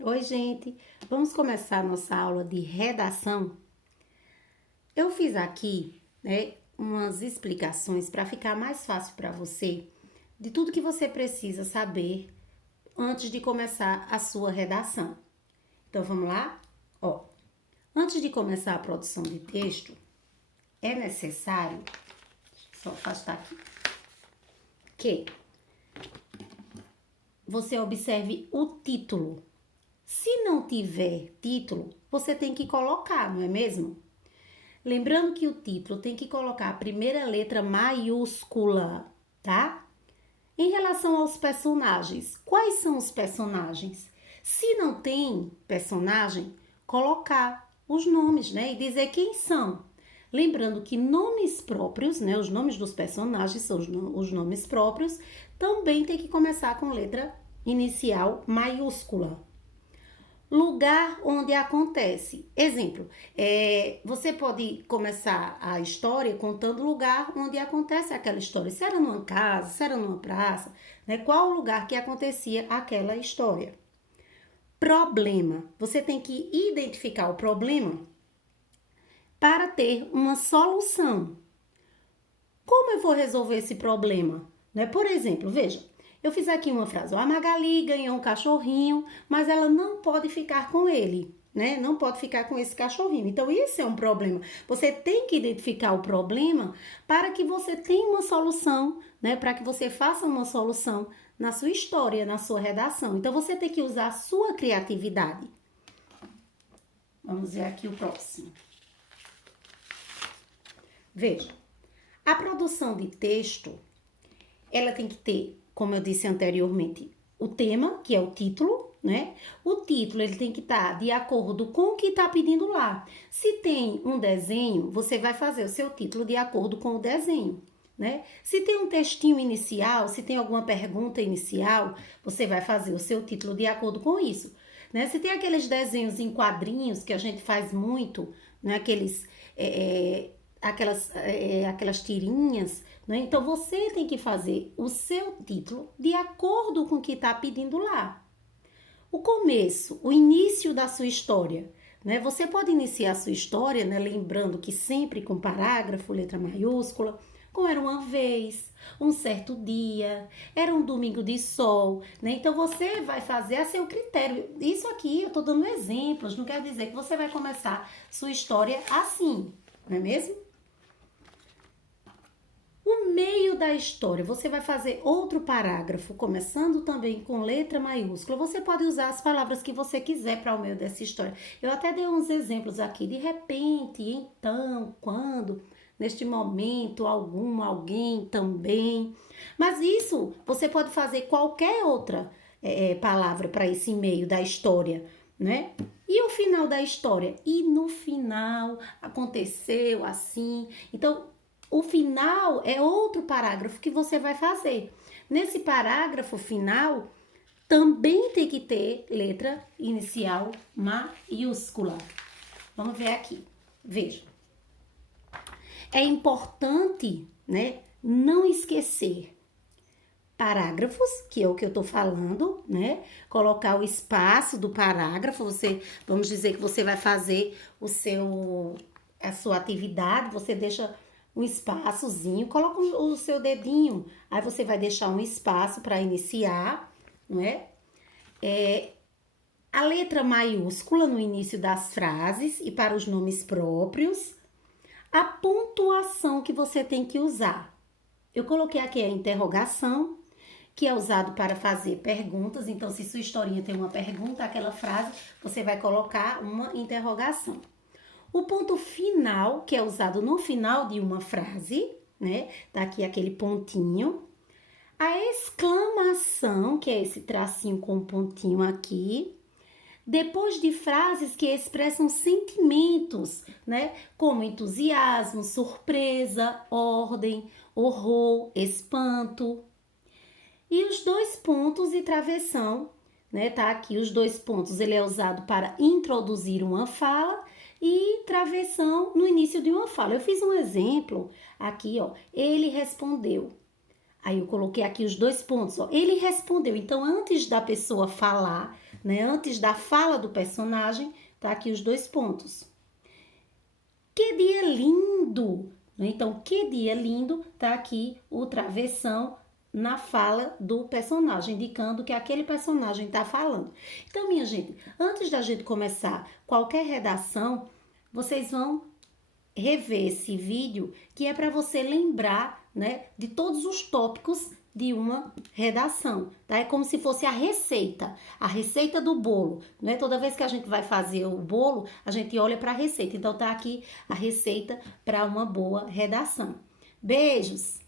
Oi, gente! Vamos começar a nossa aula de redação? Eu fiz aqui, umas explicações para ficar mais fácil para você de tudo que você precisa saber antes de começar a sua redação. Então, vamos lá? Ó, antes de começar a produção de texto, é necessário, só afastar aqui, que você observe o título. Se não tiver título, você tem que colocar, não é mesmo? Lembrando que o título tem que colocar a primeira letra maiúscula, tá? Em relação aos personagens, quais são os personagens? Se não tem personagem, colocar os nomes, né? E dizer quem são. Lembrando que nomes próprios, né? Os nomes dos personagens são os nomes próprios, também tem que começar com letra inicial maiúscula. Lugar onde acontece. Exemplo, você pode começar a história contando o lugar onde acontece aquela história. Se era numa casa, se era numa praça, né? Qual o lugar que acontecia aquela história. Problema. Você tem que identificar o problema para ter uma solução. Como eu vou resolver esse problema? Né? Por exemplo, veja, eu fiz aqui uma frase, a Magali ganhou um cachorrinho, mas ela não pode ficar com ele, né? Não pode ficar com esse cachorrinho. Então, isso é um problema. Você tem que identificar o problema para que você tenha uma solução, né? Para que você faça uma solução na sua história, na sua redação. Então, você tem que usar a sua criatividade. Vamos ver aqui o próximo. Veja, a produção de texto, ela tem que ter, como eu disse anteriormente, o tema, que é o título, né? O título, ele tem que estar de acordo com o que está pedindo lá. Se tem um desenho, você vai fazer o seu título de acordo com o desenho, né? Se tem um textinho inicial, se tem alguma pergunta inicial, você vai fazer o seu título de acordo com isso, né? Se tem aqueles desenhos em quadrinhos que a gente faz muito, né? Aquelas tirinhas, né? Então, você tem que fazer o seu título de acordo com o que está pedindo lá. O começo, o início da sua história, né? Você pode iniciar a sua história, né? Lembrando que sempre com parágrafo, letra maiúscula, como era uma vez, um certo dia, era um domingo de sol, né? Então, você vai fazer a seu critério. Isso aqui eu estou dando exemplos, não quer dizer que você vai começar sua história assim, não é mesmo? O meio da história, você vai fazer outro parágrafo, começando também com letra maiúscula. Você pode usar as palavras que você quiser para o meio dessa história. Eu até dei uns exemplos aqui. De repente, então, quando, neste momento, algum, alguém, também. Mas isso, você pode fazer qualquer outra palavra para esse meio da história, né? E o final da história? E no final aconteceu assim. Então, o final é outro parágrafo que você vai fazer. Nesse parágrafo final, também tem que ter letra inicial maiúscula. Vamos ver aqui. Veja. É importante, né, não esquecer parágrafos, que é o que eu tô falando, né? Colocar o espaço do parágrafo. Vamos dizer que você vai fazer a sua atividade, você deixa um espaçozinho, coloca o seu dedinho, aí você vai deixar um espaço para iniciar, não é? A letra maiúscula no início das frases e para os nomes próprios, a pontuação que você tem que usar. Eu coloquei aqui a interrogação, que é usado para fazer perguntas, então se sua historinha tem uma pergunta, aquela frase, você vai colocar uma interrogação. O ponto final, que é usado no final de uma frase, né? Tá aqui aquele pontinho. A exclamação, que é esse tracinho com um pontinho aqui. Depois de frases que expressam sentimentos, né? Como entusiasmo, surpresa, ordem, horror, espanto. E os dois pontos e travessão, né? Tá aqui os dois pontos, ele é usado para introduzir uma fala e travessão no início de uma fala. Eu fiz um exemplo aqui, ó. Ele respondeu. Aí eu coloquei aqui os dois pontos, ó. Ele respondeu. Então, antes da pessoa falar, né? Antes da fala do personagem, tá aqui os 2 pontos. Que dia lindo! Então, que dia lindo, tá aqui o travessão na fala do personagem, indicando que aquele personagem está falando. Então, minha gente, antes da gente começar qualquer redação, vocês vão rever esse vídeo, que é para você lembrar, né, de todos os tópicos de uma redação, tá? É como se fosse a receita do bolo, né? Toda vez que a gente vai fazer o bolo, a gente olha para a receita. Então, tá aqui a receita para uma boa redação. Beijos!